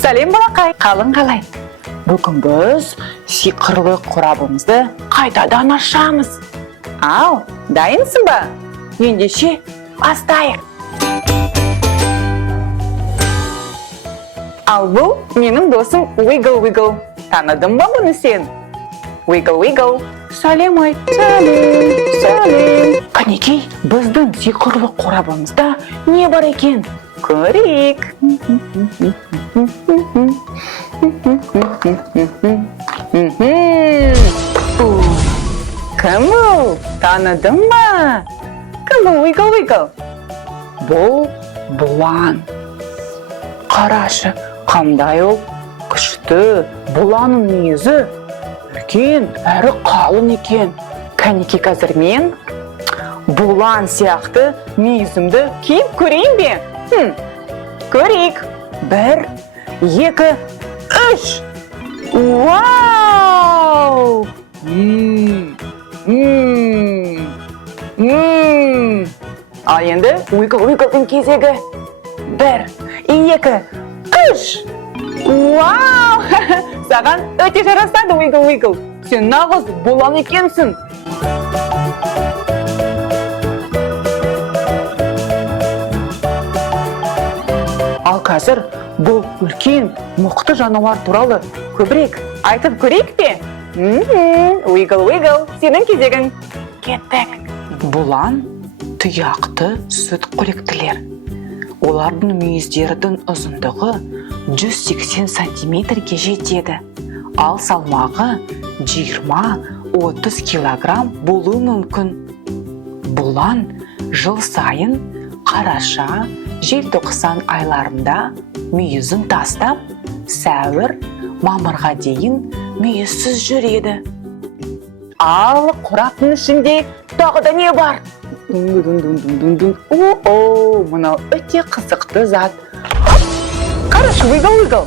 Сәлем балақай, қалың қалай? Бүгін біз сиқырлы қорабымызды қайтадан ашамыз. Ау, дайынсың ба? Ендеше бастайық. Ал бұл менің досым Wiggle. Таныдың ба бұны сен? Wiggle. Сәлем айт. Сәлем. Қанекей, біздің сиқырлы қорабымызда не бар екен? Көрейік. Кім бұл? Таныдың ба? Кім бұл Wiggle? Бұл бұлан. Қарашы, қандай ол күшті. Бұланның мүйізі үлкен әрі қалың екен. Кәнеке қазір мен бұлан сияқты мүйізімді киіп көрейін бе? Көрейік. 1, 2, 3. Вау! Ал енді Wiggle-Wiggle'дың кезегі. 1, 2, 3. Вау! Саған өте жарасады Wiggle. Сен нағыз бұлан екенсің. Ал қазір бұл үлкен мықты жануар туралы көбірек айтып көрейік пе? Wiggle, сенің кезегің. Кеттік. Бұлан тұяқты сүтқоректілер. Олардың мүйіздердің ұзындығы 180 сантиметрге жетеді. Ал салмағы 20-30 килограмм болуы мүмкін. Бұлан жыл сайын қараша, желтоқсан айларында мүйізін тастап, сәуір, мамырға дейін мүйізсіз жүреді. Ал қораптың ішінде тағы да не бар? Мынау өте қызықты зат. Қарашы, Wiggle.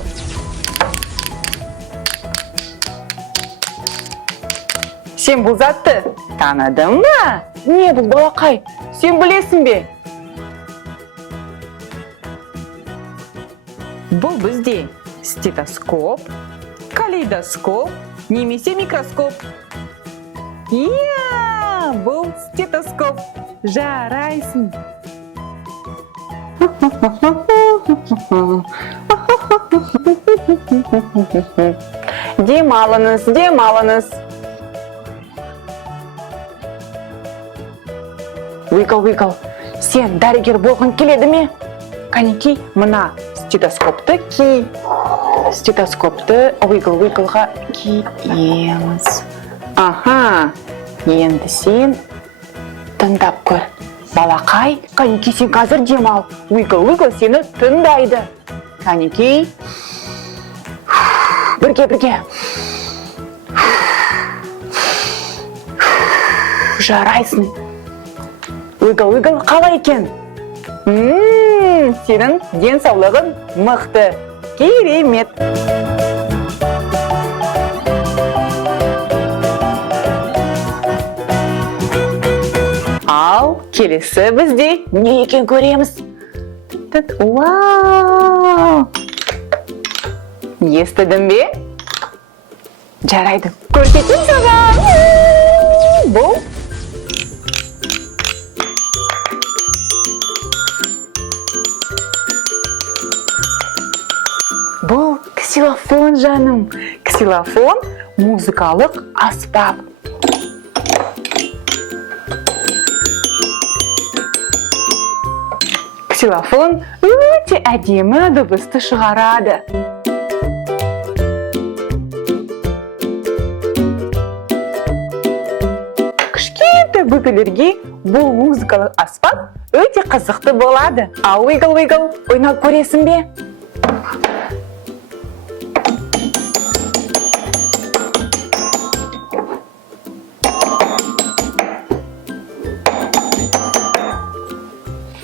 Сен бұл затты таныдың ба? Не бұл балақай? Сен білесің бе? Бұл бізде стетоскоп, калейдоскоп, немесе микроскоп. Бұл стетоскоп. Жарайсың. Демалыңыз. Wiggle, сен дәрігер болғың келеді ме? Қанекей, мына стетоскопты ки. Стетоскопты Wiggle-ға киеміз. Енді сен тыңдап көр. Балақай, Қанекей, сен қазір демал. Wiggle сені тыңдайды. Қанекей, бірге. Жарайсың. Wiggle қалай екен? Сенің денсаулығың мықты. Керемет. Ал келесі бізде не екен көреміз? Вау! Естідің бе? Жарайды. Көрсетейін саған. Бұл ксилофон, жаным. Ксилофон музыкалық аспап. Ксилофон өте әдемі дыбысты шығарады. Кішкентай бөпелерге бұл музыкалық аспап өте қызықты болады. Ал Wiggle, ойнап көресің бе?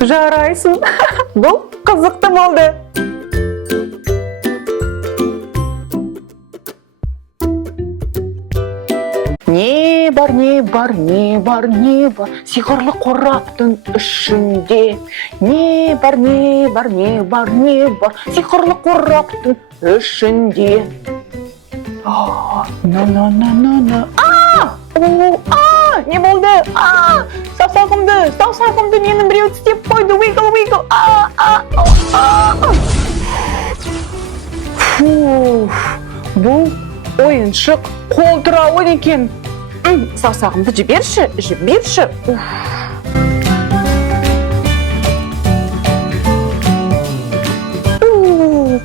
Жарайсың. Бұл қызықты болды. Не Не бар, не бар, не бар, не бар, сиқырлы қораптың ішінде. Не бар, не бар, не бар, не бар, сиқырлы қораптың ішінде. Не болды? Саусағымды менің біреу тістеп қойды. Wiggle. Бұл ойыншық қолтырауын екен. Саусағымды жіберші.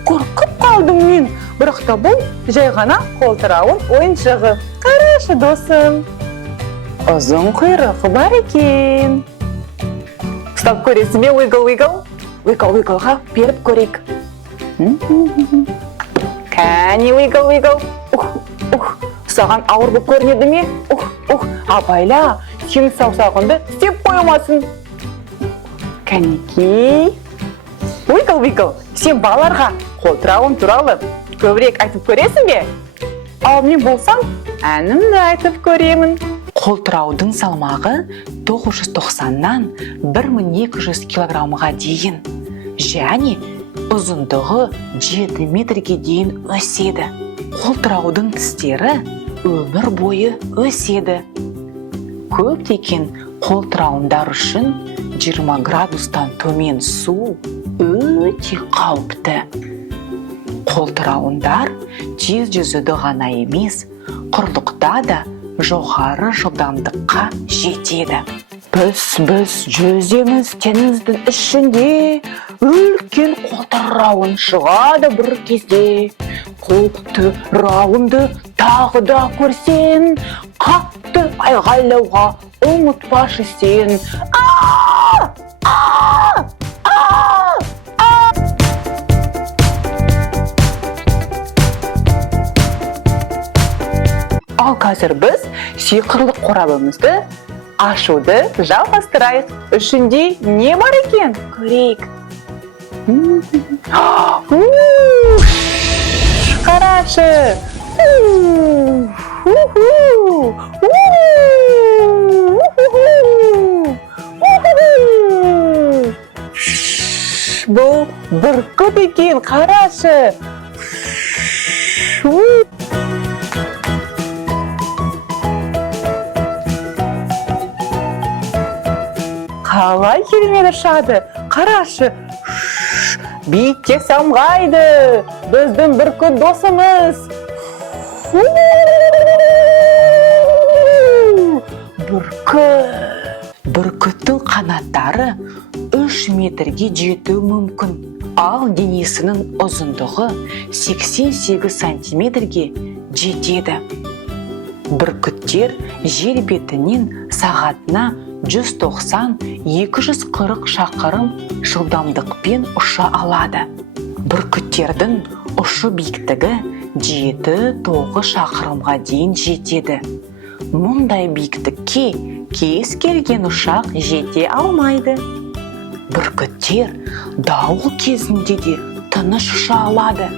Қорқып қалдым мен. Бірақ та бұл жай ғана қолтырауын ойыншығы. Қарашы, досым. Ұзын құйрығы бар екен. Ұстап көресің бе, Wiggle? Wiggle-ға беріп көрейік. Кәне, Wiggle. Саған ауыр болып көрінеді ме? Абайла, сенің саусағыңды істеп қоймасын. Кәнекей. Wiggle, сен балаларға қолтырауын туралы көбірек айтып көресің бе? Ал мен болсам, әнімді айтып көремін. Қолтыраудың салмағы 990-нан 1200 килограммға дейін. Және ұзындығы 7 метрге дейін өседі. Қолтыраудың тістері өмір бойы өседі. Көптеген қолтырауындар үшін 20 градустан төмен су өте қауіпті. Қолтырауындар тез жүзуді ғана емес, құрлықта да жоғары жылдамдыққа жетеді. Біз жүземіз теңіздің ішінде, үлкен қолтырауын шығады бір кезде. Қолтырауынды тағы да көрсен, қатты айғайлауға ұмытпашы сен. Ал қазір біз сиқырлы қорабымызды ашуды жалғастырайық. Ішінде не бар екен? Көрейік. Қарашы. Бұл бүркіт екен, қарашы. Қалай керемет ұшады. Қарашы. Биікке самғайды. Біздің бүркіт досымыз. Бүркіттің қанаттары 3 метрге жетуі мүмкін. Ал денесінің ұзындығы 88 сантиметрге жетеді. Бүркіттер жер бетінен сағатына 190-240 шақырым жылдамдықпен ұша алады. Бүркіттердің ұшу биіктігі 7-9 шақырымға дейін жетеді. Мұндай биіктікке кез келген ұшақ жете алмайды. Бүркіттер дауыл кезінде де тыныш ұша алады.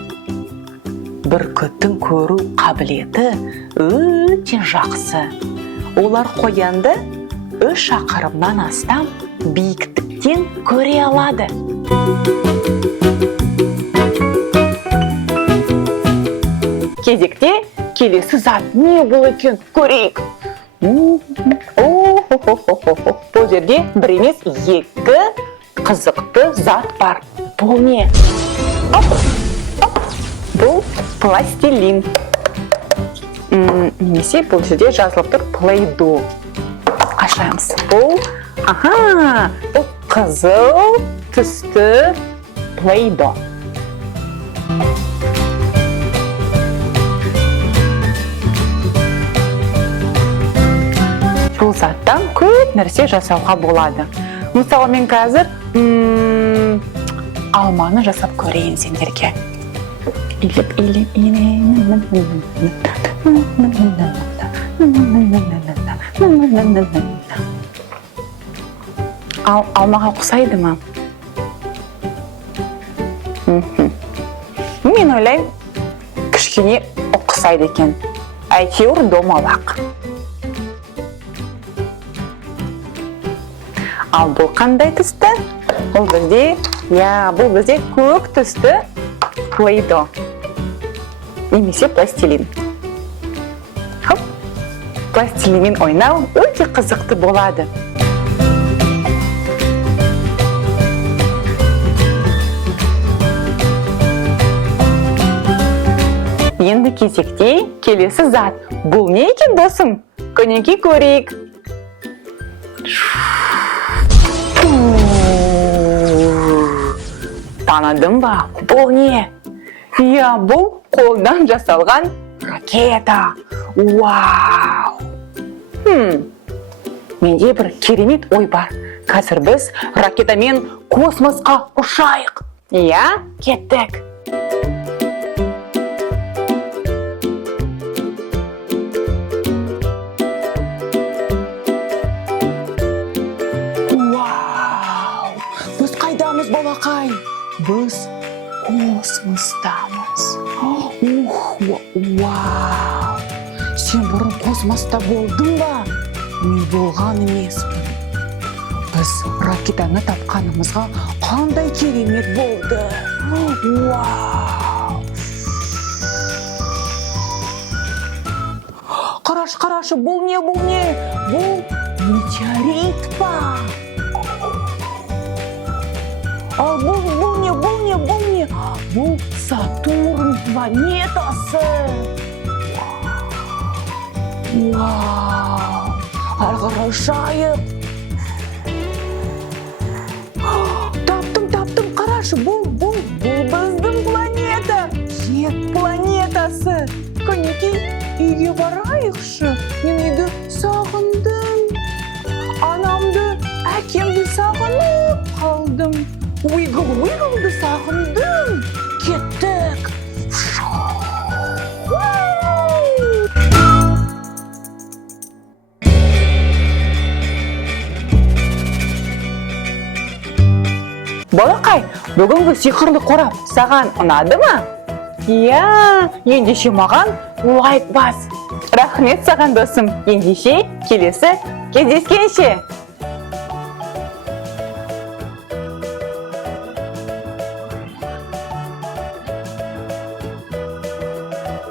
Бүркіттің көру қабілеті өте жақсы. Олар қоянды 3 шақырымнан астам биіктіктен көре алады. Кезекте келесі зат не бұл екен? Көрейік. Бұл жерде бір емес 2 қызықты зат бар. Бұл не? Бұл пластилин. Немесе бұл жерде жазылып тұр Play-Doh. Ашаймыз. Бұл қызыл түсті Play-Doh. Бұл заттан көп нәрсе жасауға болады. Мысалы, мен қазір алманы жасап көрейін сендерге. Алмаға ұқсайды ма? Мен ойлаймын, кішкене ұқсайды екен. Әйтеуір домалақ. Ал бұл қандай түсті? Бұл бізде көк түсті плейдо. Немесе пластилин. Хоп, пластилинмен ойнау өте қызықты болады. Енді кезекте келесі зат. Бұл не екен, досым? Көнеки көрейік. Танадың ба? Бұл не? Иә, бұл қолдан жасалған ракета. Вау! Менде бір керемет ой бар. Қазір біз ракетамен космосқа ұшайық. Иә, кеттік. Вау! Біз қайдамыз, балақай? Біз космостамыз. Вау! Сен бұрын космоста болдың ба? Мен болған емеспін. Біз ракетаны тапқанымызға қандай керемет болды. Вау! Қарашы, бұл не? Бұл метеорит па? Ал бұл не? Бұл Сатурн планетасы. Вау! Алғара шайық. Таптым, қарашы, бұл біздің планета. Жет планетасы. Көнеки, үйге барайықшы. Мен үйді сағындым. Анамды, әкемді сағынып қалдым. Уйгыл-уйгылды сағындым. Кеттік. Балақай, бүгінгі сиқырлы қорап саған ұнады ма? Иә, ендеше маған лайк бас. Рахмет саған, досым. Ендеше келесі кездескенше.